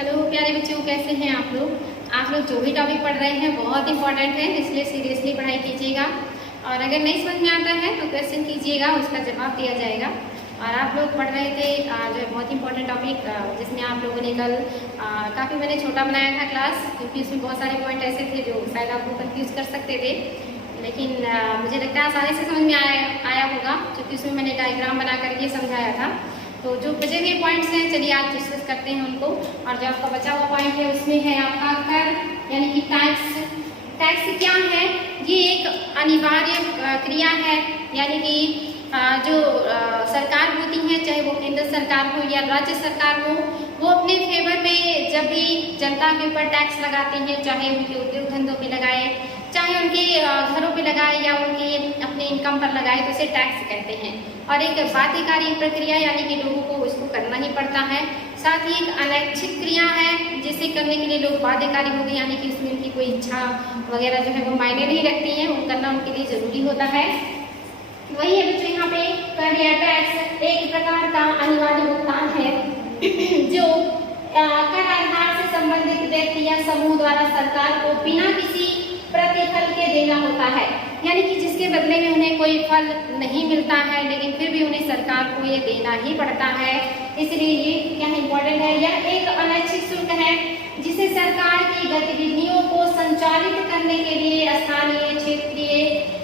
Hello प्यारे बच्चों, कैसे हैं आप लोग जो भी टॉपिक पढ़ रहे हैं बहुत इंपॉर्टेंट है, इसलिए सीरियसली पढ़ाई कीजिएगा। और अगर नहीं समझ में आता है तो क्वेश्चन कीजिएगा, उसका जवाब दिया जाएगा। और आप लोग पढ़ रहे थे जो बहुत इंपॉर्टेंट टॉपिक, जिसमें आप लोगों ने कल काफ़ी मैंने छोटा बनाया था क्लास, क्योंकि उसमें बहुत सारे पॉइंट ऐसे थे जो शायद आपको कन्फ्यूज़ कर सकते थे। लेकिन मुझे लगता है आसानी से समझ में आया होगा, क्योंकि उसमें मैंने डायग्राम बना करके समझाया था। तो जो बचे हुए पॉइंट्स हैं, चलिए आज डिस्कस करते हैं उनको। और जो आपका बचा हुआ पॉइंट है उसमें है आपका कर, यानी कि टैक्स। टैक्स क्या है? ये एक अनिवार्य क्रिया है, यानी कि जो सरकार होती है, चाहे वो केंद्र सरकार हो या राज्य सरकार हो, वो अपने फेवर में जब भी जनता के ऊपर टैक्स लगाते हैं, चाहे उनके उद्योग धंधों पे लगाए, चाहे उनके घरों पे लगाए या उनके अपने इनकम पर लगाए, तो उसे टैक्स कहते हैं। और एक बाध्यकारी प्रक्रिया, यानी कि लोगों को इसको करना ही पड़ता है। साथ ही एक अनैच्छिक क्रिया है, जिसे करने के लिए लोग बाध्यकारी हो गए, यानी कि उसमें उनकी कोई इच्छा वगैरह जो है वो मायने नहीं रखती है, वो करना उनके लिए जरूरी होता है। वही है बच्चों, यहाँ पे कर या टैक्स एक प्रकार का अनिवार्य भुगतान है जो कर आधार से संबंधित व्यक्ति या समूह द्वारा सरकार को बिना किसी प्रतिफल के देना होता है, यानी कि जिसके बदले में उन्हें कोई फल नहीं मिलता है, लेकिन फिर भी उन्हें सरकार को ये देना ही पड़ता है। इसलिए ये क्या इम्पोर्टेंट है। यह एक अनैच्छिक शुल्क है जिसे सरकार की गतिविधियों को संचालित करने के लिए स्थानीय, क्षेत्रीय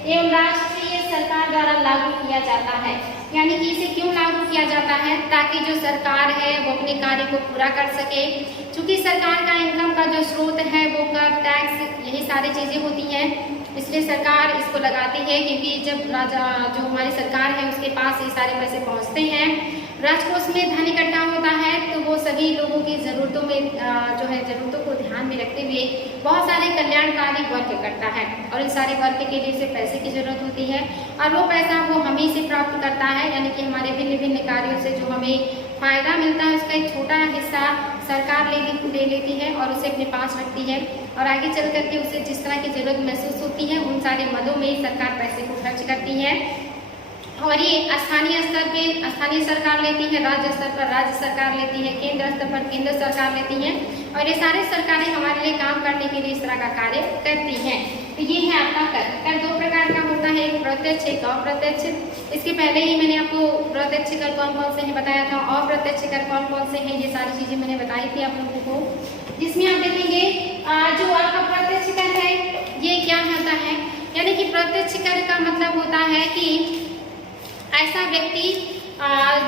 एवं राष्ट्रीय सरकार द्वारा लागू किया जाता है। यानी कि इसे क्यों लागू किया जाता है? ताकि जो सरकार है वो अपने कार्य को पूरा कर सके। चूंकि सरकार का इनकम का जो स्रोत है वो कर, टैक्स, यही सारी चीजें होती हैं, इसलिए सरकार इसको लगाती है। क्योंकि जब जो हमारी सरकार है उसके पास ये सारे पैसे पहुंचते हैं, राजकोष में धन इकट्ठा होता है, तो वो सभी लोगों की जरूरतों में जो है जरूरतों को ध्यान में रखते हुए बहुत सारे कल्याणकारी वर्क करता है। और इन सारे वर्क के लिए उसे पैसे की जरूरत होती है, और वो पैसा वो हमें से प्राप्त करता है, यानी कि हमारे भिन्न भिन्न कार्यों से जो हमें फायदा मिलता है उसका एक छोटा हिस्सा सरकार ले लेती है और उसे अपने पास रखती है। और आगे चल करके उसे जिस तरह की जरूरत महसूस होती है, उन सारे मदों में सरकार पैसे को खर्च करती है। और ये स्थानीय स्तर पे स्थानीय सरकार लेती है, राज्य स्तर पर राज्य सरकार लेती है, केंद्र स्तर पर केंद्र सरकार लेती है। और ये सारे सरकारें हमारे लिए काम करने के लिए इस तरह का कार्य करती हैं। तो ये है आपका कर। कर दो प्रकार का होता है, एक प्रत्यक्ष, एक अप्रत्यक्ष। इसके पहले ही मैंने आपको प्रत्यक्ष कर कौन कौन से हैं बताया था, अप्रत्यक्ष कर कौन कौन से हैं, ये सारी चीजें मैंने बताई थी आप लोगों को। जिसमें आप देखेंगे जो आपका प्रत्यक्ष कर है ये क्या होता है, यानी कि प्रत्यक्ष कर का मतलब होता है कि ऐसा व्यक्ति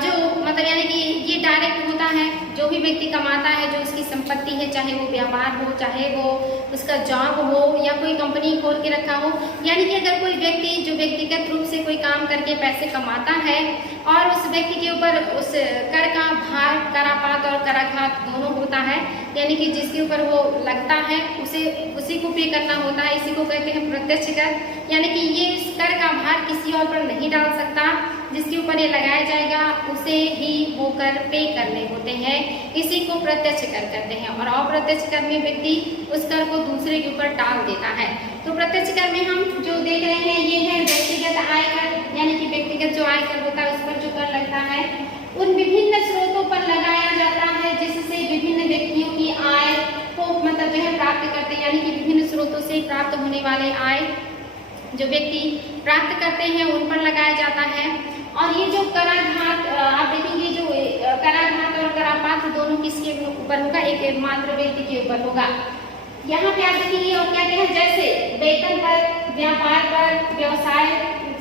जो मतलब यानी कि ये डायरेक्ट होता है, जो भी व्यक्ति कमाता है, जो उसकी संपत्ति है, चाहे वो व्यापार हो, चाहे वो उसका जॉब हो या कोई कंपनी खोल के रखा हो, यानी कि अगर कोई व्यक्ति जो व्यक्तिगत रूप से कोई काम करके पैसे कमाता है और उस व्यक्ति के ऊपर उस कर का भार, करापात और कराघात दोनों होता है, यानी कि जिसके ऊपर वो लगता है उसी को पे करना होता है, इसी को कहते हैं प्रत्यक्ष कर। यानी कि ये इस कर का भार किसी और पर नहीं डाल सकता, जिसके ऊपर ये लगाया जाएगा उसे ही वो कर पे करने होते हैं, इसी को प्रत्यक्ष कर कहते हैं। और अप्रत्यक्ष कर में व्यक्ति उस कर को दूसरे के ऊपर टाल देता है। तो प्रत्यक्ष कर में हम जो देख रहे हैं ये है व्यक्तिगत आय कर, यानी कि व्यक्तिगत जो आय कर होता है उस पर जो कर लगता है उन विभिन्न स्रोतों पर लगाया जाता है, जिससे विभिन्न व्यक्तियों की आय को मतलब जो है प्राप्त करते हैं, यानी कि विभिन्न स्रोतों से प्राप्त होने वाले आय जो व्यक्ति प्राप्त करते हैं उन पर लगाया जाता है। और ये जो कराघात आप देखेंगे, जो कराघात और करापात दोनों किसके ऊपर होगा? एक मात्र व्यक्ति के ऊपर होगा। यहाँ पे आप देखेंगे और क्या क्या है, जैसे वेतन पर, व्यापार पर, व्यवसाय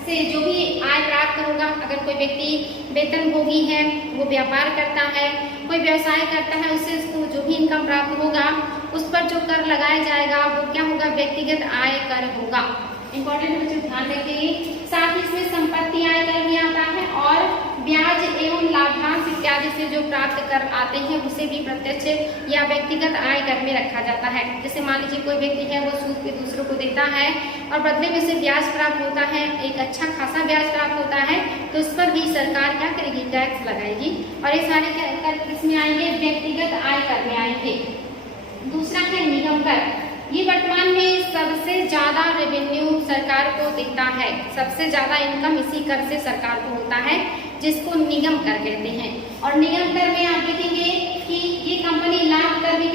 से जो भी आय प्राप्त होगा, अगर कोई व्यक्ति वेतनभोगी है वो व्यापार करता है, कोई व्यवसाय करता है, उससे उसको जो भी इनकम प्राप्त होगा उस पर जो कर लगाया जाएगा वो क्या होगा? व्यक्तिगत आय कर होगा। इंपॉर्टेंट बच्चों ध्यान रखिए। साथ ही इसमें संपत्ति आय कर भी आता है और ब्याज एवं लाभांश इत्यादि से जो प्राप्त कर आते हैं उसे भी प्रत्यक्ष या व्यक्तिगत आय कर में रखा जाता है। जैसे मान लीजिए कोई व्यक्ति है वो सूद पे दूसरों को देता है और बदले में उसे ब्याज प्राप्त होता है, एक अच्छा खासा ब्याज प्राप्त होता है, तो उस पर भी सरकार क्या करेगी? टैक्स लगाएगी। और ये सारे कर किसमें आएंगे? व्यक्तिगत आय कर में आएंगे। दूसरा है निगम कर। ये वर्तमान में सबसे ज्यादा रेवेन्यू सरकार को देता है, सबसे ज्यादा इनकम इसी कर से सरकार को होता है, जिसको निगम कर कहते हैं। और निगम कर में आप देखेंगे कि ये कंपनी लाभ कर भी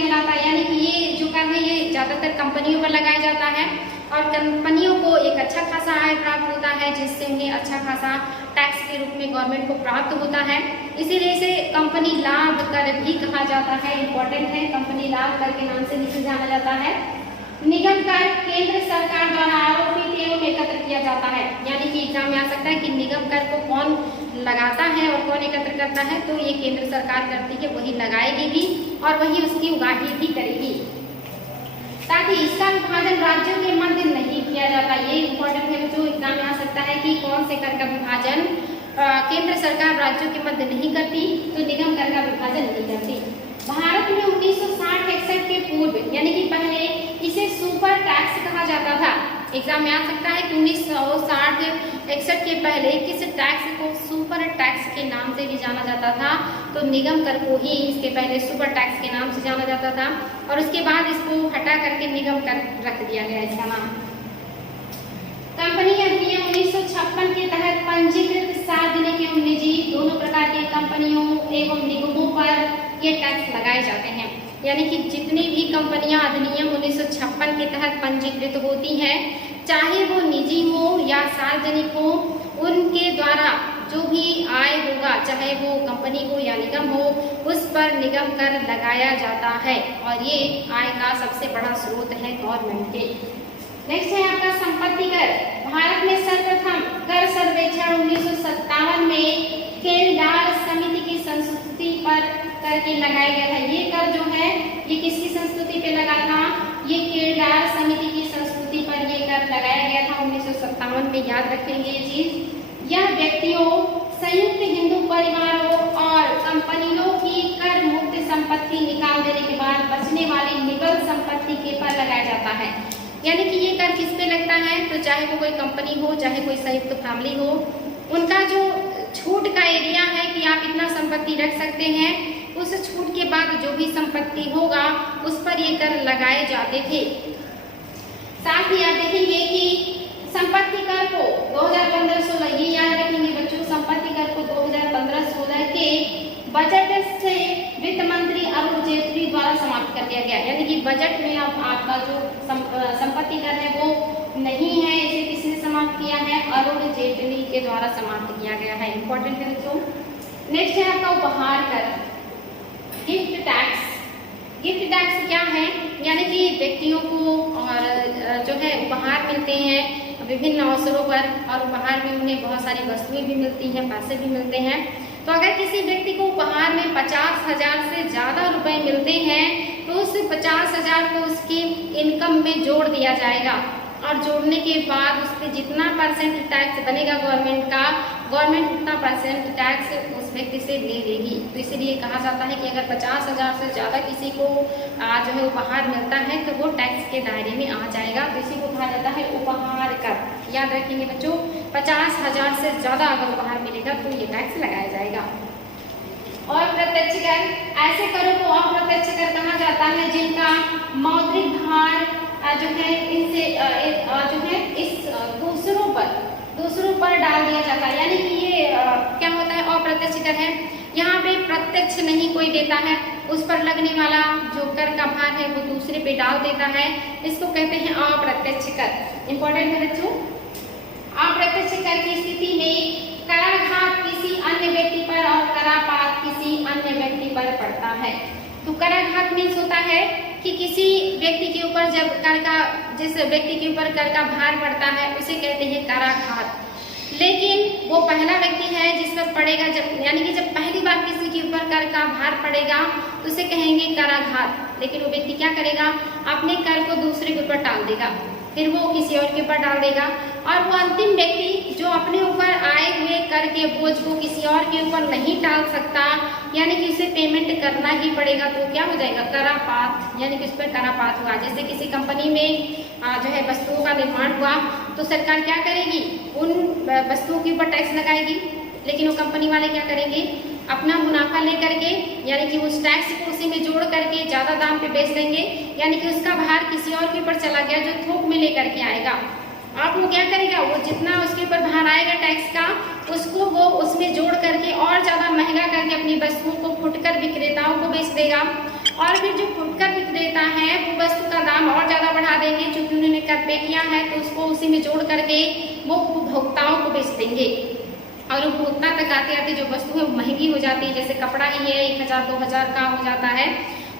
ज़्यादातर कंपनियों पर लगाया जाता है और कंपनियों को एक अच्छा खासा आय प्राप्त होता है, जिससे उन्हें अच्छा खासा टैक्स के रूप में गवर्नमेंट को प्राप्त होता है। इसीलिए इसे कंपनी लाभ कर भी कहा जाता है। इम्पोर्टेंट है, कंपनी लाभ कर के नाम से इसे जाना जाता है। निगम कर केंद्र सरकार द्वारा आरोपित एवं एकत्र किया जाता है, यानी कि एग्जाम में आ सकता है कि निगम कर को कौन लगाता है और कौन एकत्र करता है, तो ये केंद्र सरकार करती है, वही लगाएगी भी और वही उसकी उगाही भी करेगी। साथ ही इसका विभाजन राज्यों के मध्य नहीं किया जाता। ये इम्पोर्टेंट है, जो एग्जाम में आ सकता है कि कौन से कर का विभाजन केंद्र सरकार राज्यों के मध्य नहीं करती, तो निगम कर का विभाजन नहीं करती। भारत में 1960-61 के पूर्व यानी कि पहले इसे सुपर टैक्स कहा जाता था। एग्जाम में आ सकता है कि 1960-61 के पहले किस टैक्स को सुपर टैक्स के नाम से भी जाना जाता था, तो निगम कर को ही इसके पहले सुपर टैक्स के नाम से जाना जाता था और उसके बाद इसको हटा करके निगम कर रख दिया गया इसका नाम। कंपनी अधिनियम 1956 के तहत पंजीकृत सार्वजनिक एवं निजी दोनों प्रकार के कंपनियों एवं निगमों पर ये टैक्स लगाए जाते हैं, यानी कि जितनी भी कंपनियां अधिनियम 1956 के तहत पंजीकृत होती हैं, चाहे वो निजी हो या सार्वजनिक हो, उनके द्वारा जो भी आय होगा, चाहे वो कंपनी हो या निगम हो, उस पर निगम कर लगाया जाता है और ये आय का सबसे बड़ा स्रोत है गवर्नमेंट के। नेक्स्ट है आपका संपत्ति कर। भारत में सर्वप्रथम कर सर्वेक्षण 1957 में केलडार समिति की संस्तुति पर करके लगाया गया था। ये कर जो है ये किसकी संस्तुति पे लगा था? ये केलडार समिति की संस्तुति पर ये कर लगाया गया था 1957 में, याद रखेंगे ये चीज। यह व्यक्तियों, संयुक्त हिंदू परिवारों और कंपनियों की कर मुक्त संपत्ति निकाल देने के बाद बचने वाली निबल संपत्ति के पर लगाया जाता है। यानी कि ये कर किस पे लगता है? तो चाहे वो कोई कंपनी हो, चाहे कोई संयुक्त फैमिली हो, उनका जो छूट का एरिया है कि आप इतना संपत्ति रख सकते हैं, उस छूट के बाद जो भी संपत्ति होगा उस पर ये कर लगाए जाते थे। साथ ही आप देखेंगे कि संपत्ति कर को 2015-16 ये याद रखेंगे बच्चों, संपत्ति कर को 2015-16 के बजट से वित्त मंत्री अरुण जेटली द्वारा समाप्त कर दिया गया। यानी कि बजट में अब आपका जो संपत्ति कर है वो नहीं है, इसे किसने समाप्त किया है? अरुण जेटली के द्वारा समाप्त किया गया है। इंपॉर्टेंट है बच्चों। नेक्स्ट है आपका उपहार कर, गिफ्ट टैक्स। गिफ्ट टैक्स क्या है? यानी कि व्यक्तियों को और जो है उपहार मिलते हैं विभिन्न अवसरों पर और उपहार में उन्हें बहुत सारी वस्तुएं भी मिलती हैं, पैसे भी मिलते हैं। तो अगर किसी व्यक्ति को उपहार में 50,000 से ज़्यादा रुपए मिलते हैं तो उस 50,000 को उसकी इनकम में जोड़ दिया जाएगा और जोड़ने के बाद उस पर जितना परसेंट टैक्स बनेगा गवर्नमेंट का, गवर्नमेंट उतना परसेंट टैक्स उस व्यक्ति से ले लेगी। तो इसीलिए कहा जाता है कि अगर 50,000 से ज़्यादा किसी को जो है उपहार मिलता है तो वो टैक्स के दायरे में आ जाएगा। तो इसी को कहा जाता है उपहार कर। याद रखेंगे बच्चों, 50,000 से ज़्यादा अगर उपहार मिलेगा तो ये टैक्स लगाया जाएगा। और प्रत्यक्ष कर, ऐसे करों को अप्रत्यक्ष कर कहा जाता है जिनका मौद्रिक भार जो है इनसे जो है इस दूसरों पर डाल दिया जाता है। यानी कि ये क्या होता है? अप्रत्यक्ष कर है। यहाँ पे प्रत्यक्ष नहीं कोई देता है, उस पर लगने वाला जो कर का भार है वो दूसरे पे डाल देता है, इसको कहते हैं अप्रत्यक्ष कर। इंपॉर्टेंट है बच्चों। अप्रत्यक्ष कर की स्थिति में कराघात किसी अन्य व्यक्ति पर और करापात किसी अन्य व्यक्ति पर पड़ता है। तो कराघात मीन्स होता है कि किसी व्यक्ति के ऊपर जब कर का, जिस व्यक्ति के ऊपर कर का भार पड़ता है उसे कहते हैं कराघात। लेकिन वो पहला व्यक्ति है जिस पर पड़ेगा, जब यानी कि जब पहली बार किसी के ऊपर कर का भार पड़ेगा तो उसे कहेंगे कराघात। लेकिन वो व्यक्ति क्या करेगा? अपने कर को दूसरे के ऊपर टाल देगा, फिर वो किसी और के ऊपर डाल देगा और वो अंतिम व्यक्ति जो अपने ऊपर आए हुए कर के बोझ को किसी और के ऊपर नहीं टाल सकता, यानी कि उसे पेमेंट करना ही पड़ेगा, तो क्या हो जाएगा? करापात। यानी कि उस पर करापात हुआ। जैसे किसी कंपनी में जो है वस्तुओं का निर्माण हुआ तो सरकार क्या करेगी? उन वस्तुओं के ऊपर टैक्स लगाएगी, लेकिन वो कंपनी वाले क्या करेंगे? अपना मुनाफा लेकर के, यानी कि उस टैक्स को उसी में जोड़ करके ज्यादा दाम पे बेच देंगे, यानी कि उसका भार किसी और के ऊपर चला गया जो थोक में लेकर के आएगा। अब वो क्या करेगा? वो जितना उसके ऊपर भार आएगा टैक्स का, उसको वो उसमें जोड़ करके और ज्यादा महंगा करके अपनी वस्तुओं को फुटकर विक्रेताओं को बेच देगा और फिर जो फुटकर विक्रेता है वो वस्तु का दाम और ज़्यादा बढ़ा देंगे, चूंकि उन्होंने कर पे किया है तो उसको उसी में जोड़ करके वो उपभोक्ताओं को बेच देंगे और उपभोक्ता तक आते आते जो वस्तु है वो महंगी हो जाती है। जैसे कपड़ा ही है 1000-2000 का हो जाता है।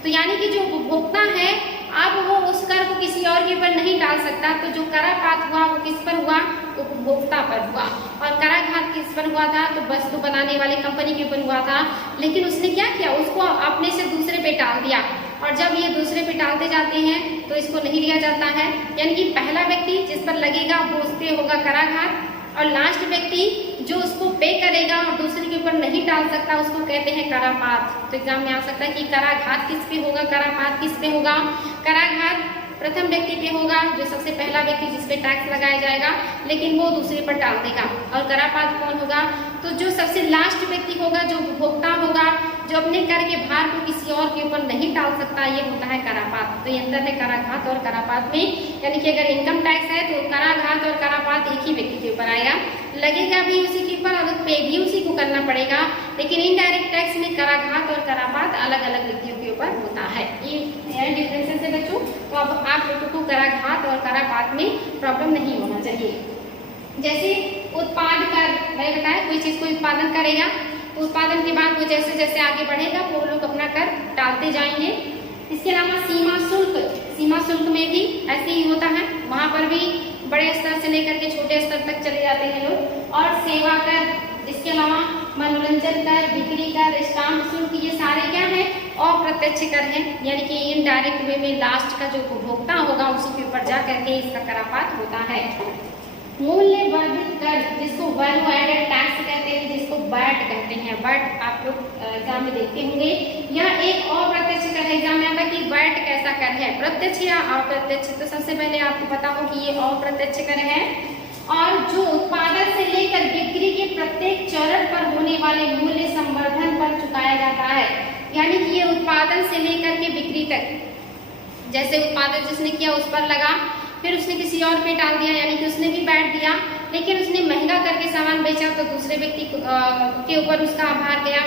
तो यानी कि जो उपभोक्ता है अब वो उस कर को किसी और के ऊपर नहीं डाल सकता। तो जो करापात हुआ वो किस पर हुआ? उपभोक्ता पर हुआ। और कराघात किस पर हुआ था? तो वस्तु बनाने वाली कंपनी के ऊपर हुआ था। लेकिन उसने क्या किया? उसको अपने से दूसरे पे टाल दिया, और जब ये दूसरे पे टालते जाते हैं तो इसको नहीं लिया जाता है। यानी कि पहला व्यक्ति जिस पर लगेगा वो उस पे होगा कराघात, और लास्ट व्यक्ति जो उसको पे करेगा और दूसरे के ऊपर नहीं डाल सकता उसको कहते हैं करापात। तो एग्जाम में आ सकता है कि कराघात किस पे होगा, करापात किस पे होगा? कराघात प्रथम व्यक्ति पे होगा, जो सबसे पहला व्यक्ति जिस पे टैक्स लगाया जाएगा, लेकिन वो दूसरे पर डाल देगा। और करापात कौन होगा? तो जो सबसे लास्ट व्यक्ति होगा, जो उपभोक्ता होगा, जो अपने कर के भार को किसी और के ऊपर नहीं डाल सकता, ये होता है करापात। तो ये अंतर है कराघात और करापात में। यानी कि अगर इनकम टैक्स है तो कराघात और करापात एक ही व्यक्ति के ऊपर आएगा, लगेगा भी उसी के ऊपर और पे भी उसी को करना पड़ेगा। लेकिन इनडायरेक्ट टैक्स में कराघात और करापात अलग अलग व्यक्तियों के ऊपर होता है। ये डिफरेंसेस है बच्चों। तो अब आप लोगों को कराघात और करापात में प्रॉब्लम नहीं होना चाहिए। जैसे उत्पाद कर, मैंने बताया कोई चीज को उत्पादन करेगा तो उत्पादन के बाद वो जैसे जैसे आगे बढ़ेगा वो लोग अपना कर डालते जाएंगे। इसके अलावा सीमा शुल्क, सीमा शुल्क में भी ऐसे ही होता है, वहां पर भी बड़े स्तर से लेकर के छोटे स्तर तक चले जाते हैं लोग। और सेवा कर, इसके अलावा मनोरंजन कर, बिक्री कर, स्टाम्प शुल्क, ये सारे क्या है? अप्रत्यक्ष कर है। यानी कि इनडायरेक्ट वे में लास्ट का जो उपभोक्ता होगा उसी के ऊपर जा करके इसका करापात होता है। मूल्य वर्धित कर, जिसको वैल्यू एडेड टैक्स कहते हैं, जिसको वैट कहते हैं। वैट आप लोग एग्जाम में देखते होंगे। यह एक अप्रत्यक्ष कर है। एग्जाम में आता है कि वैट कैसा कर है, प्रत्यक्ष या अप्रत्यक्ष? तो सबसे पहले आपको पता हो कि ये अप्रत्यक्ष कर है, और जो उत्पादन से लेकर बिक्री के प्रत्येक चरण पर होने वाले मूल्य संवर्धन पर चुकाया जाता है। यानी कि ये उत्पादन से लेकर के बिक्री तक, जैसे उत्पादन जिसने किया उस पर लगा, फिर उसने किसी और पे डाल दिया, यानी कि उसने भी बैठ दिया, लेकिन उसने महंगा करके सामान बेचा तो दूसरे व्यक्ति के ऊपर उसका आभार गया,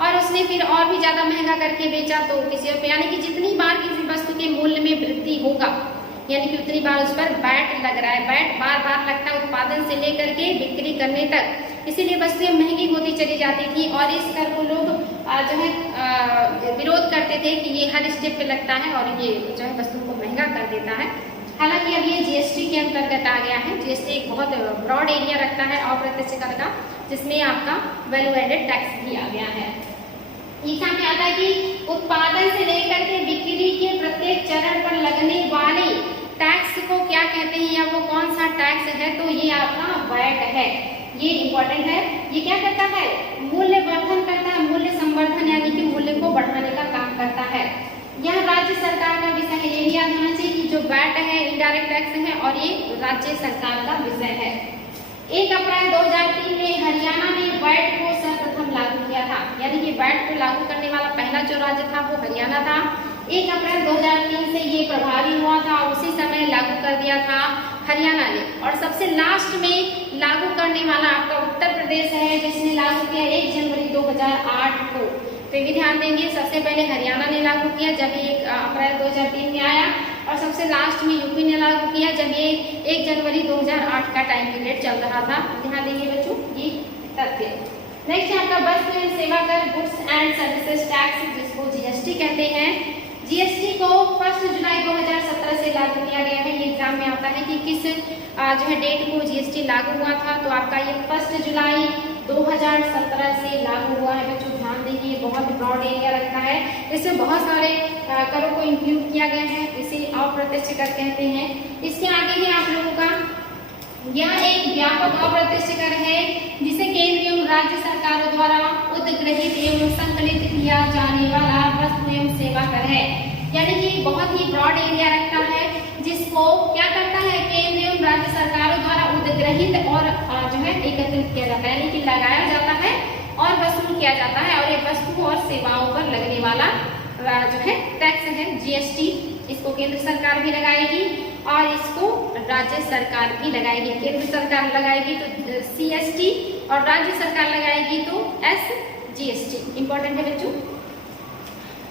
और उसने फिर और भी ज्यादा महंगा करके बेचा तो किसी और पे। यानी कि जितनी बार किसी वस्तु के मूल्य में वृद्धि होगा, यानी कि उतनी बार उस पर बैट लग रहा है। बैट बार बार लगता है उत्पादन से लेकर के बिक्री करने तक। इसीलिए वस्तुएं महंगी होती चली जाती थी, और इस कर को लोग जो है विरोध करते थे कि ये हर स्टेप पे लगता है और ये जो है वस्तु को महंगा कर देता है। हालांकि अब ये जीएसटी के अंतर्गत आ गया है। जीएसटी एक बहुत ब्रॉड एरिया रखता है अप्रत्यक्ष कर का, जिसमें आपका वैल्यू एडेड टैक्स भी आ गया है। इसमें आता है कि उत्पादन से लेकर के बिक्री के प्रत्येक चरण पर लगने वाले टैक्स को क्या कहते हैं, या वो कौन सा टैक्स है? तो ये आपका वैट है। ये इंपॉर्टेंट है। ये क्या करता है? मूल्य वर्धन करता है, मूल्य संवर्धन, यानी कि मूल्य को बढ़ाने का काम करता है। यह राज्य सरकार का विषय है। ये भी याद होना चाहिए कि जो वैट है इनडायरेक्ट टैक्स है, और ये राज्य सरकार का विषय है। 1 अप्रैल 2003 में हरियाणा ने वैट को सर्वप्रथम लागू किया था। यानी कि वैट को लागू करने वाला पहला जो राज्य था वो हरियाणा था। 1 अप्रैल 2003 से ये प्रभावी हुआ था, और उसी समय लागू कर दिया था हरियाणा ने। और सबसे लास्ट में लागू करने वाला आपका उत्तर प्रदेश है, जिसने लागू किया 1 जनवरी 2008 को। तो भी ध्यान देंगे, सबसे पहले हरियाणा ने लागू किया जब ये 1 अप्रैल 2003 में आया, और सबसे लास्ट में यूपी ने लागू किया जब ये 1 जनवरी 2008 का टाइम पीरियड चल रहा था। ध्यान देंगे बच्चों ये तथ्य। नेक्स्ट है आपका वस्तु एवं सेवा कर, गुड्स एंड सर्विसेज टैक्स, जिसको जीएसटी कहते हैं। जीएसटी को 1 जुलाई 2017 से लागू किया गया है। ये एग्जाम में आता है कि किस जो है डेट को जीएसटी लागू हुआ था। तो आपका ये 1 जुलाई 2017 से लागू हुआ है। बच्चों ध्यान देंगे, बहुत ब्रॉड एरिया रखता है। इसमें बहुत सारे करों को इंक्लूड किया गया है, इसे अप्रत्यक्ष कर कहते हैं। इसके आगे है आप लोगों का, यह एक व्यापक अप्रत्यक्ष कर है जिसे केंद्र एवं राज्य सरकारों द्वारा उद्ग्रहित एवं संकलित किया जाने वाला वस्तु एवं सेवा कर है। यानी कि बहुत ही ब्रॉड एरिया रखता है, जिसको क्या करता है? केंद्र एवं राज्य सरकारों द्वारा उद्ग्रहित और जो है एकत्रित किया जाता है, यानी कि लगाया जाता है और वसूल किया जाता है। और ये वस्तु और सेवाओं पर लगने वाला जो है टैक्स है जीएसटी। इसको केंद्र सरकार भी लगाएगी और इसको राज्य सरकार भी लगाएगी। केंद्र सरकार लगाएगी तो सीएसटी और राज्य सरकार लगाएगी तो एसजीएसटी। इंपॉर्टेंट है बच्चों।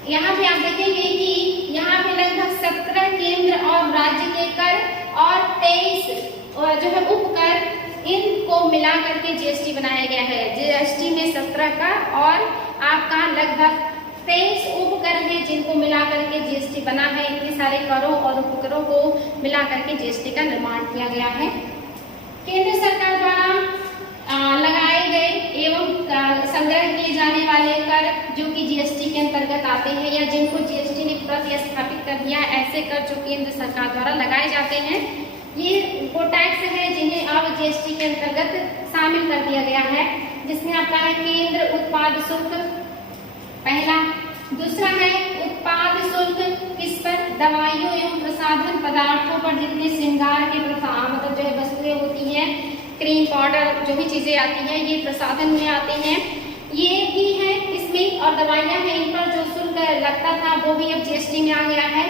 यहाँ पे आप देखेंगे कि यहाँ पे लगभग 17 केंद्र और राज्य के कर और 23 जो है उपकर, इनको मिला करके जीएसटी बनाया गया है। जीएसटी में 17 का और आपका लगभग 23 उपकर है जिनको मिला करके जीएसटी बना है। इतने सारे करों और उपकरों को मिला करके जीएसटी का निर्माण किया गया है। केंद्र सरकार द्वारा लगाए गए एवं संग्रह किए जाने वाले कर जो कि जीएसटी के अंतर्गत आते हैं या जिनको जीएसटी ने प्रतिस्थापित कर दिया है, ऐसे कर जो केंद्र सरकार द्वारा लगाए जाते हैं, ये वो टैक्स है जिन्हें अब जीएसटी के अंतर्गत शामिल कर दिया गया है। जिसमें आता है केंद्र उत्पाद शुल्क पहला, दूसरा है उत्पाद शुल्क किस पर, दवाइयों एवं प्रसाधन पदार्थों पर, जितने श्रृंगार के मतलब जो है वस्तुएं होती हैं, क्रीम पाउडर जो भी चीजें आती हैं ये प्रसाधन में आते हैं, ये भी है इसमें। और दवाइयां हैं, इन पर जो शुल्क लगता था वो भी अब जीएसटी में आ गया है।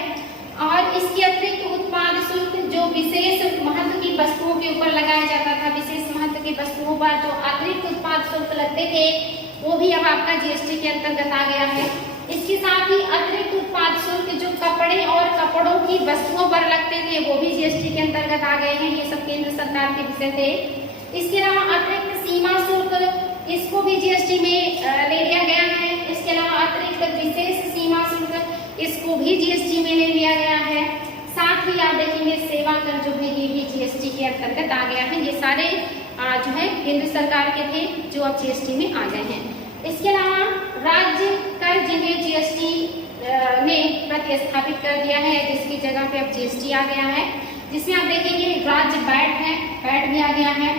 और इसके अतिरिक्त उत्पाद शुल्क जो विशेष महत्व की वस्तुओं के ऊपर लगाया जाता था, विशेष महत्व की वस्तुओं पर जो अतिरिक्त उत्पाद शुल्क लगते थे वो भी अब आपका जीएसटी के अंतर्गत आ गया है। इसके साथ ही अतिरिक्त उत्पाद शुल्क जो कपड़े और कपड़ों की वस्तुओं पर लगते थे वो भी जीएसटी के अंतर्गत आ गए हैं। ये सब केंद्र सरकार के विषय थे। इसके अलावा अतिरिक्त सीमा शुल्क, इसको भी जीएसटी में ले लिया गया है। इसके अलावा अतिरिक्त विशेष सीमा शुल्क, इसको भी जीएसटी में ले लिया गया है। साथ ही आप देखेंगे सेवा कर जो है ये भी जीएसटी के अंतर्गत आ गया है। ये सारे जो है केंद्र सरकार के थे जो अब जीएसटी में आ गए हैं। इसके अलावा राज्य कर जिन्हें जीएसटी ने प्रतिस्थापित कर दिया है, जिसकी जगह पे अब जीएसटी आ गया है, जिसमें आप देखेंगे राज्य वैट है, वैट भी आ गया है।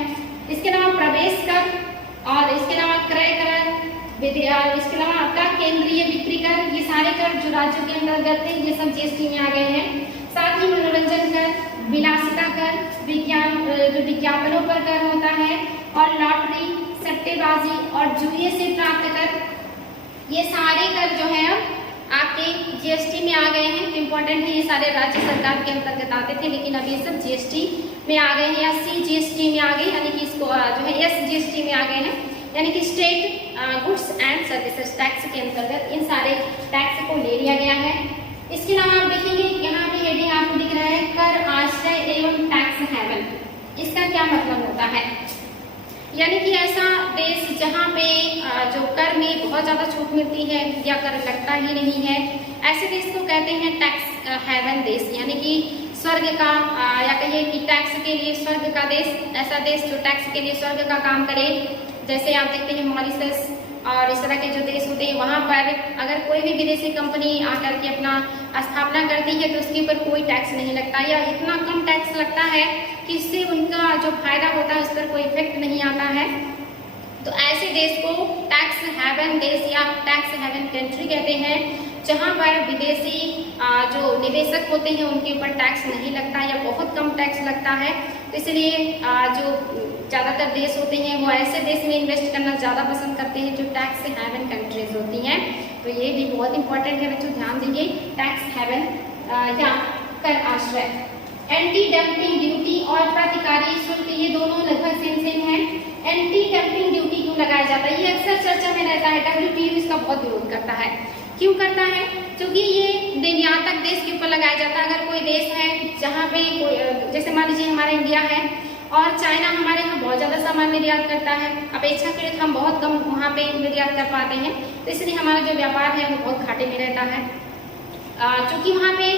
इसके अलावा प्रवेश कर और इसके अलावा क्रय कर, इसके अलावा आपका केंद्रीय बिक्री कर, ये सारे कर जो राज्यों के अंतर्गत थे ये सब जीएसटी में आ गए हैं। साथ ही मनोरंजन कर, विलासिता कर, जो विज्ञापनों पर कर होता है, और लॉटरी, सट्टेबाजी और जुए से प्राप्त कर, ये सारे कर जो है अब आपके जीएसटी में आ गए हैं। इम्पोर्टेंट है, ये सारे राज्य सरकार के अंतर्गत आते थे लेकिन अब ये सब जीएसटी में आ गए हैं या सीजीएसटी में आ गए, यानी कि इसको जो है एसजीएसटी में आ गए हैं, यानी कि state goods and services tax के अंतर्गत इन सारे टैक्स को ले लिया गया है। इसके अलावा आप देखेंगे यहाँ पे हेडिंग आपको दिख रहा है कर आश्रय एवं टैक्स हेवन। इसका क्या मतलब होता है, यानी कि ऐसा देश जहाँ पे जो कर में बहुत ज्यादा छूट मिलती है या कर लगता ही नहीं है, ऐसे देश को कहते हैं टैक्स हेवन देश, यानी कि स्वर्ग का या कहिए कि टैक्स के लिए स्वर्ग का देश, ऐसा देश जो टैक्स के लिए स्वर्ग का काम करे। जैसे आप देखते हैं मॉरिशस और इस तरह के जो देश होते हैं, वहाँ पर अगर कोई भी विदेशी कंपनी आकर के अपना स्थापना करती है तो उसके ऊपर कोई टैक्स नहीं लगता या इतना कम टैक्स लगता है कि इससे उनका जो फायदा होता है उस पर कोई इफेक्ट नहीं आता है। तो ऐसे देश को टैक्स हेवन देश या टैक्स हेवन कंट्री कहते हैं, जहाँ पर विदेशी जो निवेशक होते हैं उनके ऊपर टैक्स नहीं लगता या बहुत कम टैक्स लगता है। तो इसलिए जो ज़्यादातर देश होते हैं वो ऐसे देश में इन्वेस्ट करना ज़्यादा पसंद करते हैं जो टैक्स हेवन कंट्रीज होती हैं। तो ये भी बहुत इंपॉर्टेंट है बच्चों, ध्यान दीजिए। टैक्स हेवन या कर आश्रय, एंटी डंपिंग ड्यूटी और प्रतिकारी शुल्क, ये दोनों लगभग सेम है। एंटी डंपिंग ड्यूटी क्यों लगाया जाता है, ये अक्सर चर्चा में रहता है। WTO इसका बहुत विरोध करता है। क्यों करता है, क्योंकि ये निर्यातक देश के ऊपर लगाया जाता है। अगर कोई देश है जहाँ पे कोई, जैसे मान लीजिए हमारा इंडिया है और चाइना हमारे यहाँ बहुत ज़्यादा सामान निर्यात करता है, अपेक्षाकृत हम बहुत कम वहाँ पे निर्यात कर पाते हैं, तो इसलिए हमारा जो व्यापार है वो बहुत घाटे में रहता है। चूँकि वहाँ पे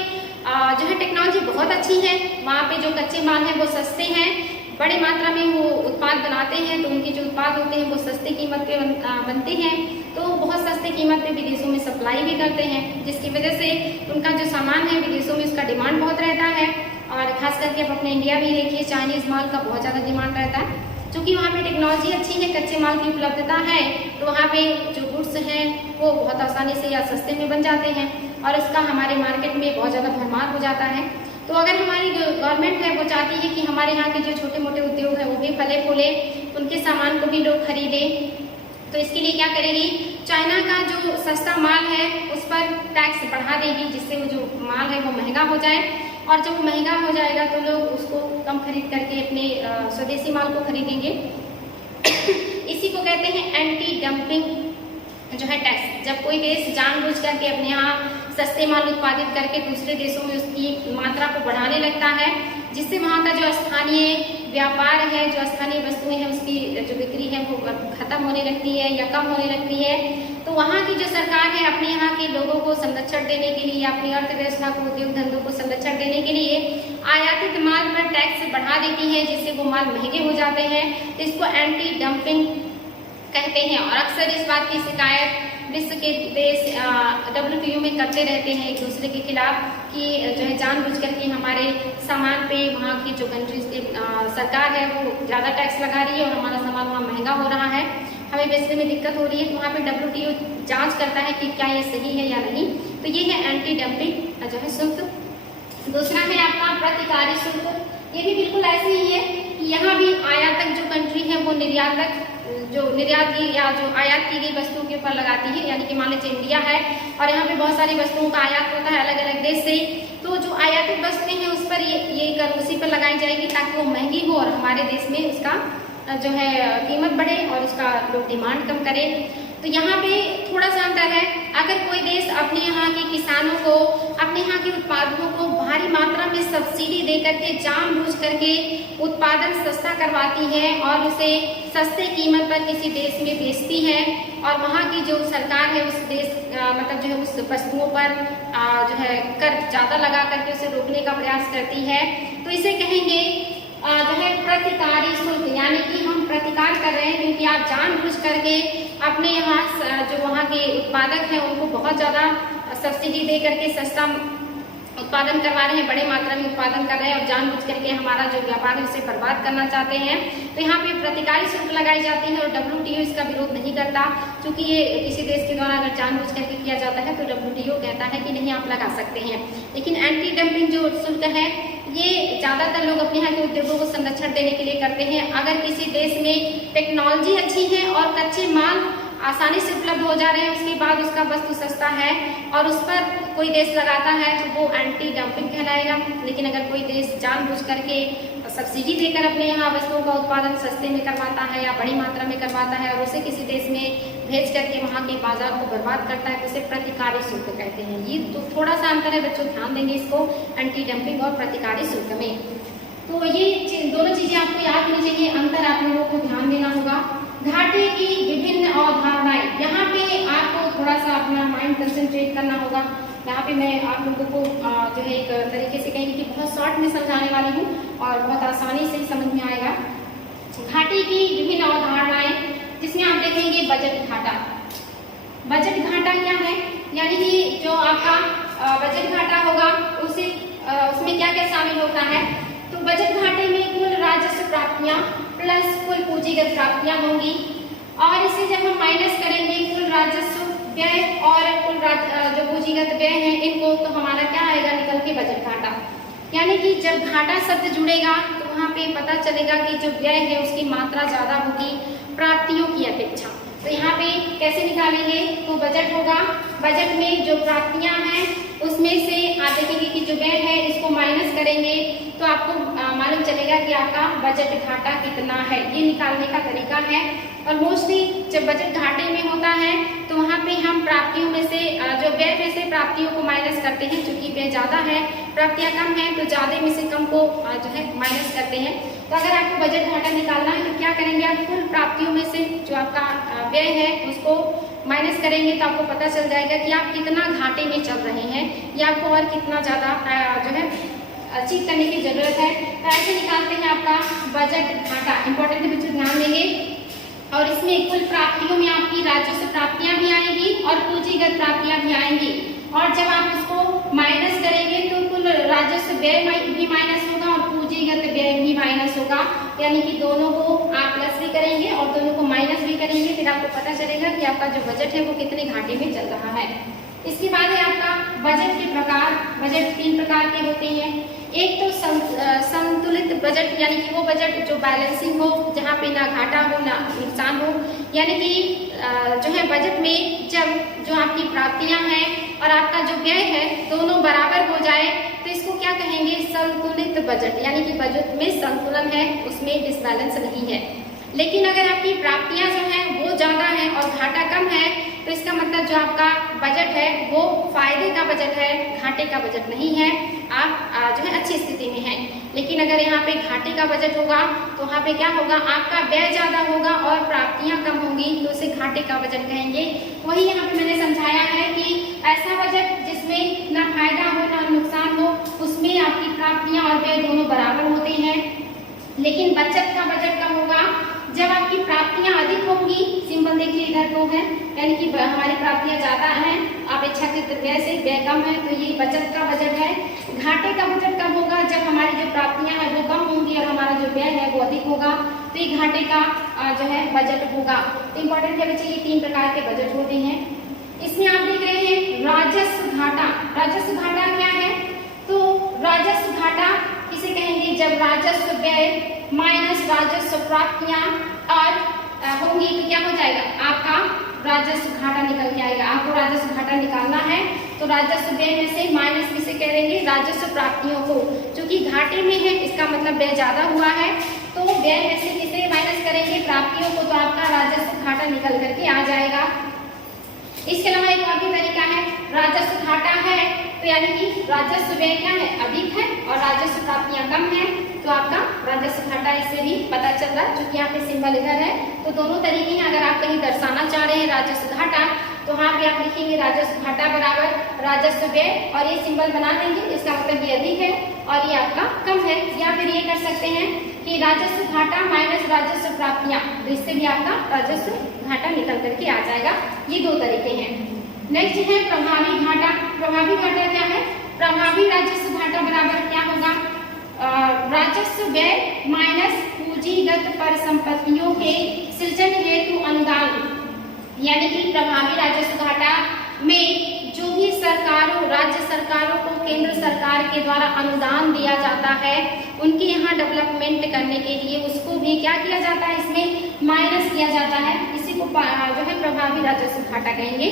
जो है टेक्नोलॉजी बहुत अच्छी है, वहाँ पे जो कच्चे माल हैं वो सस्ते हैं, बड़ी मात्रा में वो उत्पाद बनाते हैं, तो उनके जो उत्पाद होते हैं वो सस्ती कीमत पे बनते हैं, तो बहुत सस्ते कीमत पे विदेशों में सप्लाई भी करते हैं, जिसकी वजह से उनका जो सामान है विदेशों में उसका डिमांड बहुत रहता है। और खास करके आप अपने इंडिया भी देखिए, चाइनीज माल का बहुत ज़्यादा डिमांड रहता है। क्योंकि वहाँ पे टेक्नोलॉजी अच्छी है, कच्चे माल की उपलब्धता है, तो वहाँ पे जो गुड्स हैं वो बहुत आसानी से या सस्ते में बन जाते हैं और इसका हमारे मार्केट में बहुत ज़्यादा भरमार हो जाता है। तो अगर हमारी जो गवर्नमेंट है वो चाहती है कि हमारे यहाँ के जो छोटे मोटे उद्योग हैं वो भी फले फूले, उनके सामान को भी लोग खरीदें, तो इसके लिए क्या करेगी, चाइना का जो सस्ता माल है उस पर टैक्स बढ़ा देगी, जिससे वो जो माल है वो महंगा हो जाए, और जब महंगा हो जाएगा तो लोग उसको कम खरीद करके अपने स्वदेशी माल को खरीदेंगे। इसी को कहते हैं एंटी डंपिंग जो है टैक्स। जब कोई देश जानबूझ करके अपने यहाँ सस्ते माल उत्पादित करके दूसरे देशों में उसकी मात्रा को बढ़ाने लगता है, जिससे वहाँ का जो स्थानीय व्यापार है, जो स्थानीय वस्तुएं हैं, उसकी जो बिक्री है वो खत्म होने लगती है या कम होने लगती है, तो वहाँ की जो सरकार है अपने यहाँ के लोगों को संरक्षण देने के लिए, अपनी अर्थव्यवस्था को, उद्योग धंधों को संरक्षण देने के लिए आयातित माल पर टैक्स बढ़ा देती है, जिससे वो माल महंगे हो जाते हैं। तो इसको एंटी डंपिंग कहते हैं। और अक्सर इस बात की शिकायत विश्व के देश WTO में करते रहते हैं एक दूसरे के खिलाफ कि जो है जानबूझ करके हमारे सामान पे वहाँ की जो कंट्रीज की सरकार है वो ज़्यादा टैक्स लगा रही है और हमारा सामान वहाँ महंगा हो रहा है, हमें बेचने में दिक्कत हो रही है। तो वहाँ पे WTO जांच करता है कि क्या ये सही है या नहीं। तो ये है एंटी डंपिंग जो है शुल्क। दूसरा है आपका प्रतिकारी शुल्क। ये भी बिल्कुल ऐसे ही है कि यहाँ भी आयातक जो कंट्री है वो निर्यातक जो निर्यात की या जो आयात की गई वस्तुओं के ऊपर लगाती है। यानी कि मान लीजिए इंडिया है और यहाँ पे बहुत सारी वस्तुओं का आयात होता है अलग अलग देश से, तो जो आयातित वस्तुएं हैं उस पर ये कर उसी पर लगाई जाएगी ताकि वो महंगी हो और हमारे देश में उसका जो है कीमत बढ़े और उसका लोग डिमांड कम करे। तो यहाँ पे थोड़ा सा अंतर है। अगर कोई देश अपने यहाँ के किसानों को, अपने यहाँ के उत्पादकों को भारी मात्रा में सब्सिडी दे करके जानबूझ करके उत्पादन सस्ता करवाती है और उसे सस्ते कीमत पर किसी देश में बेचती है और वहाँ की जो सरकार है उस देश मतलब जो है उस वस्तुओं पर जो है कर ज़्यादा लगा करके उसे रोकने का प्रयास करती है, तो इसे कहेंगे जो है प्रतिकारी शुल्क। यानी कि हम प्रतिकार कर रहे हैं क्योंकि आप जानबूझ करके अपने यहाँ जो वहाँ के उत्पादक हैं उनको बहुत ज़्यादा सब्सिडी दे करके सस्ता उत्पादन करवा रहे हैं, बड़े मात्रा में उत्पादन कर रहे हैं और जानबूझ करके हमारा जो व्यापार है उसे बर्बाद करना चाहते हैं। तो यहाँ पे प्रतिकारी शुल्क लगाई जाती है और WTO इसका विरोध नहीं करता, क्योंकि ये किसी देश के द्वारा अगर जानबूझ करके किया जाता है तो WTO कहता है कि नहीं आप लगा सकते हैं। लेकिन एंटी डंपिंग जो शुल्क है ये ज़्यादातर लोग अपने यहाँ के उद्योगों को संरक्षण देने के लिए करते हैं। अगर किसी देश में टेक्नोलॉजी अच्छी है और कच्चे माल आसानी से उपलब्ध हो जा रहे हैं, उसके बाद उसका वस्तु सस्ता है और उस पर कोई देश लगाता है तो वो एंटी डंपिंग कहलाएगा। लेकिन अगर कोई देश जानबूझ करके सब्सिडी देकर अपने यहाँ वस्तुओं का उत्पादन सस्ते में करवाता है या बड़ी मात्रा में करवाता है और उसे किसी देश में भेज करके वहाँ के बाजार को बर्बाद करता है तो उसे प्रतिकारी शुल्क कहते हैं। ये तो थोड़ा सा अंतर है, बच्चों ध्यान देंगे इसको एंटी डंपिंग और प्रतिकारी शुल्क में। तो ये दोनों चीजें आपको याद होनी चाहिए, अंतर आप लोगों को ध्यान देना होगा। घाटे की विभिन्न अवधारणाएं, यहाँ पे आपको थोड़ा सा अपना माइंड कंसंट्रेट करना होगा। यहाँ पे मैं आप लोगों को जो है एक तरीके से कहेंगे कि बहुत शॉर्ट में समझाने वाली हूँ और बहुत आसानी से समझ में आएगा। घाटे की विभिन्न अवधारणाएं, जिसमें आप देखेंगे बजट घाटा। बजट घाटा क्या है? यानी कि जो आपका बजट घाटा होगा उसमें क्या क्या शामिल होता है? तो बजट घाटे में कुल राजस्व प्राप्तियां प्लस कुल पूंजीगत प्राप्तियां होंगी और इसे जब हम माइनस करेंगे कुल राजस्व व्यय और कुल जो पूंजीगत व्यय है इनको, तो हमारा क्या आएगा निकल के बजट घाटा। यानी कि जब घाटा शब्द जुड़ेगा तो वहाँ पे पता चलेगा कि जो व्यय है उसकी मात्रा ज्यादा होगी प्राप्तियों की अपेक्षा। तो यहाँ पे कैसे निकालेंगे? तो बजट होगा, बजट में जो प्राप्तियां हैं उसमें से आप देखेंगे कि जो व्यय है इसको माइनस करेंगे तो आपको मालूम चलेगा कि आपका बजट घाटा कितना है। ये निकालने का तरीका है और मोस्टली जब बजट घाटे में होता है तो वहाँ पे हम प्राप्तियों में से जो व्यय में से प्राप्तियों को माइनस करते हैं। चूंकि व्यय ज्यादा है प्राप्तियां कम है तो ज्यादा में से कम को जो है माइनस करते हैं। तो अगर आपको बजट घाटा निकालना है तो क्या करेंगे? आप कुल प्राप्तियों में से जो आपका व्यय है उसको माइनस करेंगे तो आपको पता चल जाएगा कि आप कितना घाटे में चल रहे हैं या आपको और कितना ज्यादा जो है अचीव करने की जरूरत है। तो ऐसे निकालते हैं आपका बजट घाटा। इंपॉर्टेंट है बच्चों, ध्यान देंगे। और इसमें कुल प्राप्तियों में आपकी राजस्व प्राप्तियां भी आएंगी और पूंजीगत प्राप्तियां भी आएंगी और जब आप उसको माइनस करेंगे तो कुल राजस्व व्यय भी माइनस होगा और पूंजीगत व्यय भी माइनस होगा। यानी कि दोनों को आप प्लस भी करेंगे और दोनों को माइनस भी करेंगे, फिर आपको पता चलेगा कि आपका जो बजट है वो कितने घाटे में चल रहा है। इसके बाद है आपका बजट के प्रकार। बजट 3 प्रकार के होते हैं। एक तो संतुलित बजट, यानी कि वो बजट जो बैलेंसिंग हो, जहाँ पे ना घाटा हो ना नुकसान हो। यानी कि जो है बजट में जब जो आपकी प्राप्तियां हैं और आपका जो व्यय है दोनों बराबर हो जाए तो इसको क्या कहेंगे? संतुलित बजट। यानी कि बजट में संतुलन है, उसमें डिसबैलेंस नहीं है। लेकिन अगर आपकी प्राप्तियां जो हैं वो ज्यादा है और घाटा कम है तो इसका मतलब जो आपका बजट है वो फायदे का बजट है, घाटे का बजट नहीं है। आप जो है अच्छी स्थिति में हैं। लेकिन अगर यहाँ पे घाटे का बजट होगा तो वहाँ पे क्या होगा, आपका व्यय ज्यादा होगा और प्राप्तियां कम होंगी, तो उसे घाटे का बजट कहेंगे। वही यहाँ पे मैंने समझाया है कि ऐसा बजट जिसमें ना फायदा हो ना नुकसान हो, उसमें आपकी प्राप्तियां और व्यय दोनों बराबर होते हैं। लेकिन बचत का बजट कब होगा, जब आपकी प्राप्तियां अधिक होंगी। सिंबल देखिए इधर को है, यानी कि हमारी प्राप्तियां ज्यादा हैं, अपेक्षाकृत व्यय से व्यय कम है, तो ये बचत का बजट है। घाटे का बजट कब होगा, जब हमारी जो प्राप्तियां हैं वो कम होंगी और हमारा जो व्यय है वो अधिक होगा, तो ये घाटे का जो है बजट होगा। तो इंपॉर्टेंट है बच्चे, ये 3 प्रकार के बजट होते हैं। इसमें आप देख रहे हैं राजस्व घाटा। राजस्व घाटा क्या है, तो राजस्व घाटा किसे कहेंगे, जब राजस्व व्यय माइनस राजस्व प्राप्तियां और होंगी तो क्या हो जाएगा, आपका राजस्व घाटा निकल के आएगा। आपको राजस्व घाटा निकालना है तो राजस्व व्यय में से माइनस किसे करेंगे, राजस्व प्राप्तियों को। क्योंकि घाटे में है इसका मतलब व्यय ज्यादा हुआ है, तो व्यय में से किसे माइनस करेंगे, प्राप्तियों को, तो आपका राजस्व घाटा निकल करके आ जाएगा। इसके अलावा एक और भी तरीका है, राजस्व घाटा है तो यानी कि राजस्व व्यय क्या है, अधिक है और राजस्व प्राप्तियां कम है, तो आपका राजस्व घाटा इससे भी पता चल रहा है। क्योंकि यहाँ पे सिंबल इधर है, तो दोनों तरीके हैं। अगर आप कहीं दर्शाना चाह रहे हैं राजस्व घाटा, तो वहाँ पे आप लिखेंगे राजस्व घाटा बराबर राजस्व व्यय और ये सिंबल बना देंगे, इसका मतलब ये अधिक है और ये आपका कम है। या फिर ये कर सकते हैं कि राजस्व घाटा माइनस राजस्व प्राप्तियां, तो इससे भी आपका राजस्व घाटा निकल करके आ जाएगा। ये 2 तरीके हैं। नेक्स्ट है प्रभावी घाटा। प्रभावी घाटा क्या है, प्रभावी राजस्व घाटा बराबर क्या होगा, राजस्व व्यय माइनस पूंजीगत परिसंपत्तियों के सृजन हेतु अनुदान। यानी कि प्रभावी राजस्व घाटा में जो भी सरकारों, राज्य सरकारों को केंद्र सरकार के द्वारा अनुदान दिया जाता है, उनके यहाँ डेवलपमेंट करने के लिए उसको भी क्या किया जाता है, इसमें माइनस किया जाता है। इसी को जो है प्रभावी राजस्व घाटा कहेंगे।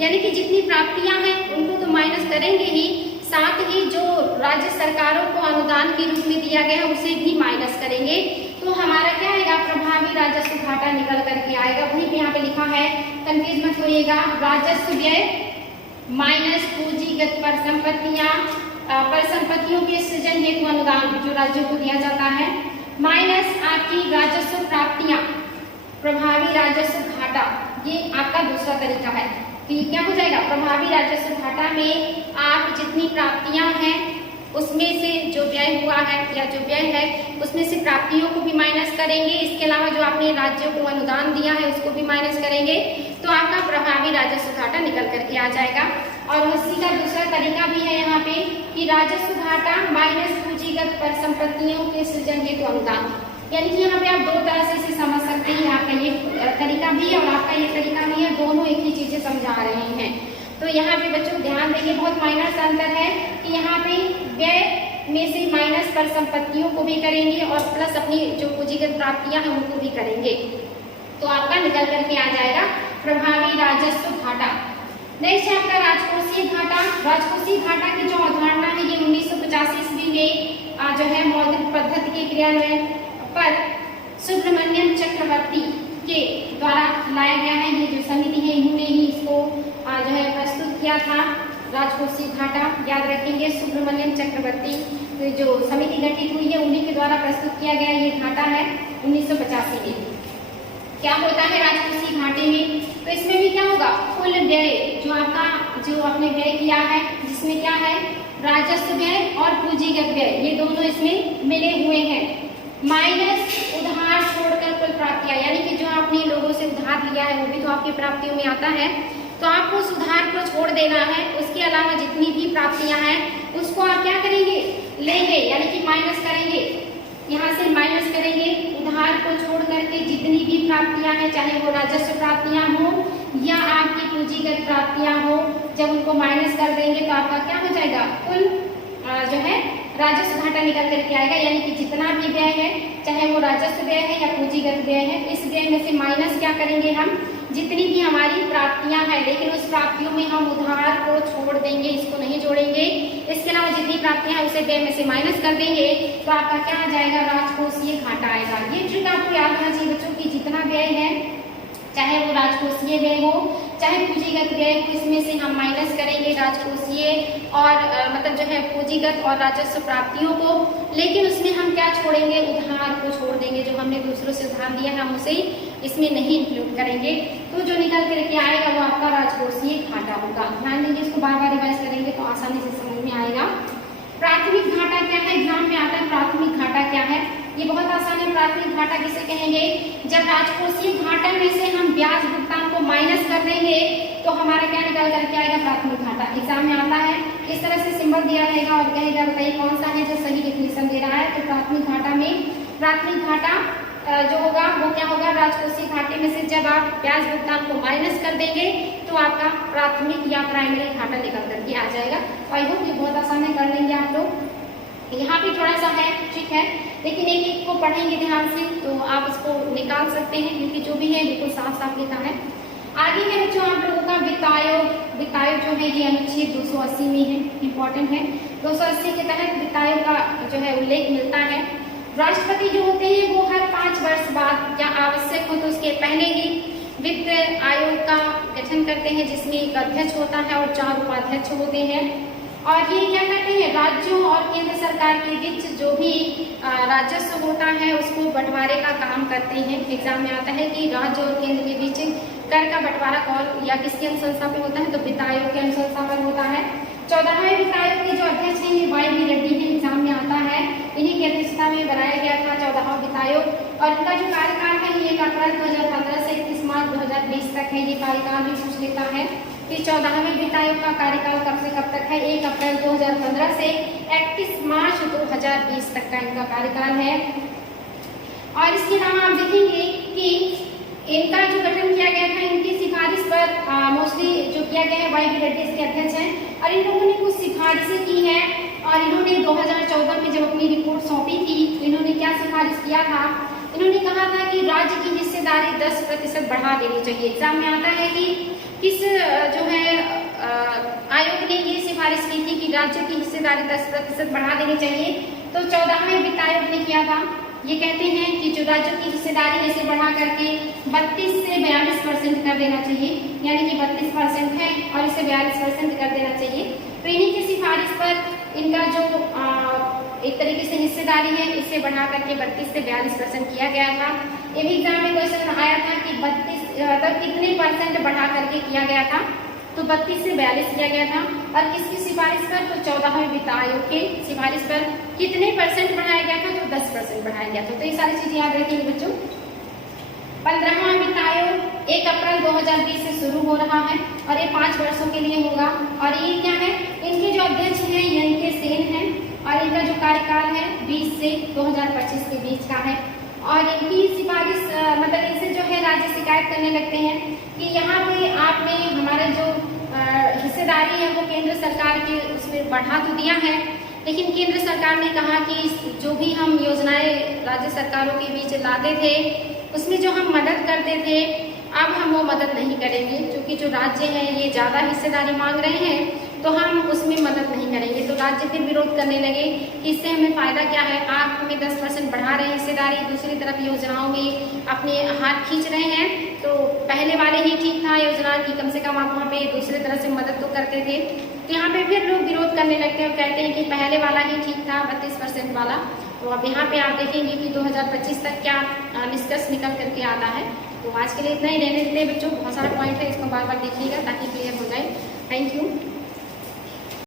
यानी कि जितनी प्राप्तियां हैं उनको तो माइनस करेंगे ही, साथ ही जो राज्य सरकारों को अनुदान के रूप में दिया गया है उसे भी माइनस करेंगे, तो हमारा क्या आएगा, प्रभावी राजस्व घाटा निकल करके आएगा। वही पे यहाँ पे लिखा है, कंफ्यूज मत होइएगा, राजस्व व्यय माइनस पूंजीगत परिसंपत्तियों के सृजन हेतु अनुदान जो राज्यों को दिया जाता है, माइनस आपकी राजस्व प्राप्तियां, प्रभावी राजस्व घाटा। ये आपका दूसरा तरीका है। तो ये क्या हो जाएगा, प्रभावी राजस्व घाटा में आप जितनी प्राप्तियां हैं उसमें से जो व्यय हुआ है या जो व्यय है उसमें से प्राप्तियों को भी माइनस करेंगे। इसके अलावा जो आपने राज्यों को अनुदान दिया है उसको भी माइनस करेंगे, तो आपका प्रभावी राजस्व घाटा निकल करके आ जाएगा। और उसी का दूसरा तरीका भी है यहाँ पे कि राजस्व घाटा माइनस पूंजीगत परिसंपत्तियों के सृजन हेतु अनुदान। यानी कि यहाँ पे आप 2 तरह से इसे समझ सकते हैं, आपका ये तरीका भी है और आपका ये तरीका भी है, दोनों एक ही चीजें समझा रहे हैं। तो यहाँ पे बच्चों ध्यान देंगे, बहुत माइनर सा अंतर है कि यहाँ पे व्यय में से माइनस परिसंपत्तियों को भी करेंगे और प्लस अपनी जो पूंजीगत प्राप्तियां हैं उनको भी करेंगे, तो आपका निकल करके आ जाएगा प्रभावी राजस्व घाटा। नेक्स्ट है आपका राजकोषीय घाटा। राजकोषीय घाटा की जो अवधारणा है ये 1985 ईस्वी में जो है मौद्रिक पद्धति के क्रियान्वयन पर सुब्रमण्यम चक्रवर्ती के द्वारा लाया गया है। ये जो समिति है इन्होंने ही इसको जो है प्रस्तुत किया था, राजकोषीय घाटा। याद रखेंगे सुब्रमण्यम चक्रवर्ती, तो जो समिति गठित हुई है उन्हीं के द्वारा प्रस्तुत किया गया ये घाटा है 1985 में। क्या होता है राजकोषीय घाटे में, तो इसमें भी क्या होगा, कुल व्यय जो आपने व्यय किया है, जिसमें क्या है राजस्व व्यय और पूंजीगत व्यय, ये दोनों इसमें मिले हुए हैं, माइनस उधार छोड़कर कुल प्राप्तियां। यानी कि जो आपने लोगों से उधार लिया है वो भी तो आपकी प्राप्तियों में आता है, तो आपको उस उधार को छोड़ देना है। उसके अलावा जितनी भी प्राप्तियां हैं उसको आप क्या करेंगे, लेंगे, यानी कि माइनस करेंगे, यहाँ से माइनस करेंगे। उधार को छोड़ करके जितनी भी प्राप्तियां हैं, चाहे वो राजस्व प्राप्तियां हो या आपकी पूंजीगत प्राप्तियां हो, जब उनको माइनस कर देंगे तो आपका क्या हो जाएगा, कुल जो है राजस्व घाटा निकल करके आएगा। यानी कि जितना भी व्यय है, चाहे वो राजस्व व्यय है या पूंजीगत व्यय है, इस व्यय में से माइनस क्या करेंगे हम, जितनी भी हमारी प्राप्तियां हैं, लेकिन उस प्राप्तियों में हम उधार को छोड़ देंगे, इसको नहीं जोड़ेंगे। इसके अलावा जितनी प्राप्तियां हैं उसे व्यय में से माइनस कर देंगे, तो आपका क्या आ जाएगा, राजकोषीय घाटा आएगा। ये ट्रिक आपको याद होना चाहिए बच्चों की जितना व्यय है, चाहे वो राजकोषीय व्यय हो, चाहे पूंजीगत व्यय को इसमें से हम माइनस करेंगे राजकोषीय और मतलब जो है पूंजीगत और राजस्व प्राप्तियों को, लेकिन उसमें हम क्या छोड़ेंगे, उधार को छोड़ देंगे। जो हमने दूसरों से उधार लिया है हम उसे इसमें नहीं इंक्लूड करेंगे। तो जो निकल करके आएगा वो आपका राजकोषीय घाटा होगा। ध्यान दीजिए, इसको बार बार रिवाइज करेंगे तो आसानी से समझ में आएगा। प्राथमिक घाटा क्या है, एग्जाम में आता है प्राथमिक घाटा क्या है, ये बहुत आसान है। प्राथमिक घाटा किसे कहेंगे, जब राजकोषीय घाटे में से हम ब्याज भुगतान को माइनस कर देंगे तो हमारा क्या निकल करके आएगा, प्राथमिक घाटा। एग्जाम में आता है इस तरह से सिंबल दिया रहेगा और कहेगा बताइए कौन सा है जो सही डिफिनेशन दे रहा है। तो प्राथमिक घाटा में प्राथमिक घाटा जो होगा वो क्या होगा, राजकोषीय घाटे में से जब आप ब्याज भुगतान को माइनस कर देंगे तो आपका प्राथमिक या प्राइमरी घाटा निकल करके आ जाएगा। आई होप ये बहुत आसान है, कर लेंगे आप लोग। यहाँ भी थोड़ा सा है, ठीक है, लेकिन एक एक को पढ़ेंगे ध्यान से तो आप इसको निकाल सकते हैं, क्योंकि जो भी है बिल्कुल साफ साफ लिखा है। आगे है बच्चों आप लोगों का वित्त आयोग। वित्त आयोग जो है ये अनुच्छेद 280 में है, इंपॉर्टेंट है। 280 के तहत वित्त आयोग का जो है उल्लेख मिलता है। राष्ट्रपति जो होते हैं वो हर 5 वर्ष बाद या आवश्यक हो तो उसके पहले ही वित्त आयोग का गठन करते हैं, जिसमें एक अध्यक्ष होता है और 4 उपाध्यक्ष होते हैं। और ये क्या करते हैं, राज्यों और केंद्र सरकार के बीच जो भी राजस्व होता है उसको बंटवारे का काम करते हैं। एग्जाम में आता है कि राज्य और केंद्र के बीच कर का बंटवारा कौन या किसकी अनुशंसा पे होता है, तो वित्त आयोग की अनुशंसा पर होता है। 14वें वित्त आयोग के जो अध्यक्ष हैं ये वाई रेड्डी हैं, एग्जाम में आता है। इन्हीं की अध्यक्षता में बनाया गया था 14वां वित्त आयोग, और इनका जो कार्यकाल है ये 1 अप्रैल 2015 से 31 मार्च 2020 तक है। ये कार्यकाल भी पूछ लेता है कि 14वें वित्त आयोग का कार्यकाल कब से कब तक है, 1 अप्रैल 2015 से 31 मार्च 2020 तक का इनका कार्यकाल है। और इसके अलावा आप देखेंगे कि इनका जो गठन किया गया था इनकी सिफारिश पर मोस्टली जो किया गया है, वाई रेड्डी इसके अध्यक्ष हैं, और इन लोगों ने कुछ सिफारिशें की हैं। और इन्होंने 2014 में जब अपनी रिपोर्ट सौंपी थी तो इन्होंने क्या सिफारिश किया था, इन्होंने कहा था कि राज्य की हिस्सेदारी 10% बढ़ा देनी चाहिए। एग्जाम में आता है कि किस जो है आयोग ने ये सिफारिश की थी कि राज्य की हिस्सेदारी 10% बढ़ा देनी चाहिए। तो 14वें वित्त आयोग ने किया था, ये कहते हैं कि जो राज्यों की हिस्सेदारी इसे बढ़ा करके 32 से 42% कर देना चाहिए, यानी कि 32% है और इसे 42% कर देना चाहिए। तो इन्हीं की सिफारिश पर इनका जो एक तरीके से हिस्सेदारी है इसे बढ़ा करके 32 से 42% किया गया था। ये भी एग्जाम में क्वेश्चन आया था कि 32 कितने परसेंट बढ़ा करके किया गया था, तो 32 से 42 किया गया था। और किसकी सिफारिश पर, तो 14वें वित्त आयोग के सिफारिश पर कितने परसेंट बढ़ाया गया था, तो 10% बढ़ाया गया था। तो ये सारी चीजें याद रखेंगे बच्चों। 15वां वित्त आयोग 1 अप्रैल 2020 से शुरू हो रहा है और ये 5 वर्षों के लिए होगा। और ये क्या है, इनके जो अध्यक्ष हैं ये इनके सेन हैं और इनका जो कार्यकाल है 20 से 2025 के बीच का है। और इनकी सिफारिश मतलब इनसे जो है राज्य शिकायत करने लगते हैं कि यहाँ पे आपने हमारे जो हिस्सेदारी है वो केंद्र सरकार के उसमें बढ़ा तो दिया है, लेकिन केंद्र सरकार ने कहा कि जो भी हम योजनाएं राज्य सरकारों के बीच लाते थे उसमें जो हम मदद करते थे अब हम वो मदद नहीं करेंगे, क्योंकि जो राज्य हैं ये ज़्यादा हिस्सेदारी मांग रहे हैं तो हम उसमें मदद नहीं करेंगे। तो राज्य फिर विरोध करने लगे कि इससे हमें फ़ायदा क्या है, आप हमें 10% बढ़ा रहे हैं हिस्सेदारी, दूसरी तरफ योजनाओं में अपने हाथ खींच रहे हैं। तो पहले वाले ही ठीक था योजना की, कम से कम आप वहाँ पे दूसरी तरह से मदद तो करते थे। तो यहाँ पे फिर लोग विरोध करने लगते हैं और कहते हैं कि पहले वाला ही ठीक था 32% वाला। तो अब यहाँ पे आप देखेंगे कि 2025 तक क्या निष्कर्ष निकल करके आता है। तो आज के लिए इतना ही रहने देते बच्चों, बहुत सारा पॉइंट है, इसको बार बार देखिएगा ताकि क्लियर हो जाए। Thank you.